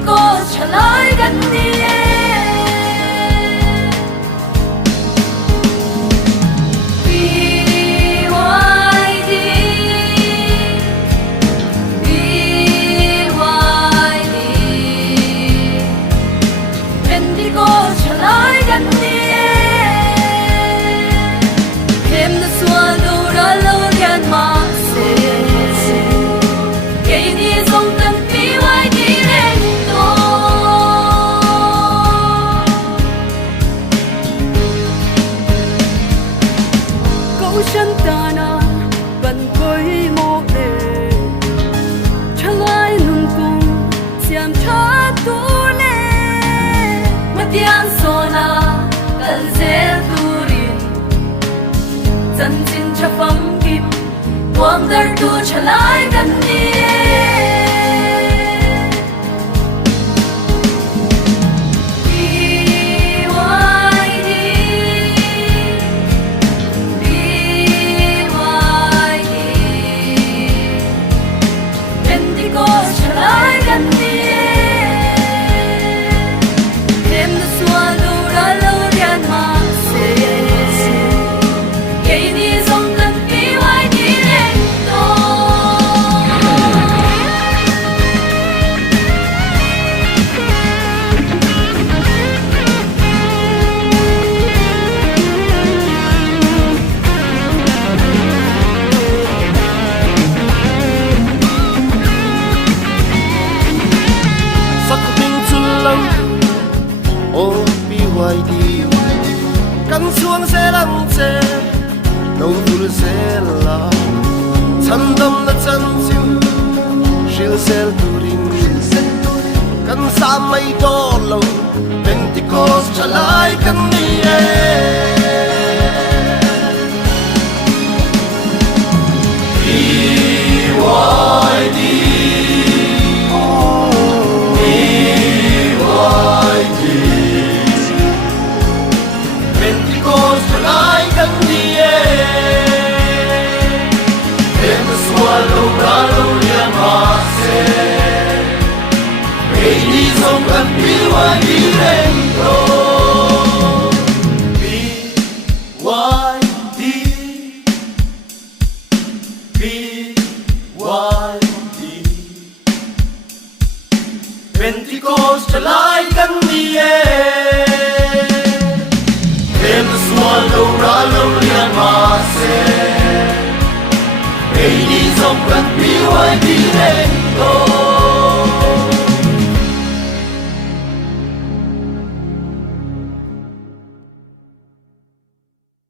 Pentecost chalai ganni Pentecost chalai ganni Hem na swallow ra lo lian ma se Kay ni zong tan pi wai di ren to Câu chân ta na ban koi mo le Chalai nung kung siam cha tu le Matiang sona kan zel turin Zan chin cha phang kim Buang dar tu chalai gan ni Pentecost chalai gan ni Hem na swallow ra lo lian ma se Kay ni zong tan pi wai di ren to Sắc minh chun lăng ô pi hoài đi căn xuống sẽ lăng chê nâu vui sẽ là chân đâm là chân chim shil sẽ turin căn sa mây đo lâu Pentecost trả lại căn đi Pentecost chalai gan ni Hem na swallow ra lo lian ma se Kay ni zong kan pi wai di ren to BYD Pentecost chalai gan ni Hem na swallow ra lo lian ma se Kay ni zong kan pi wai di ren to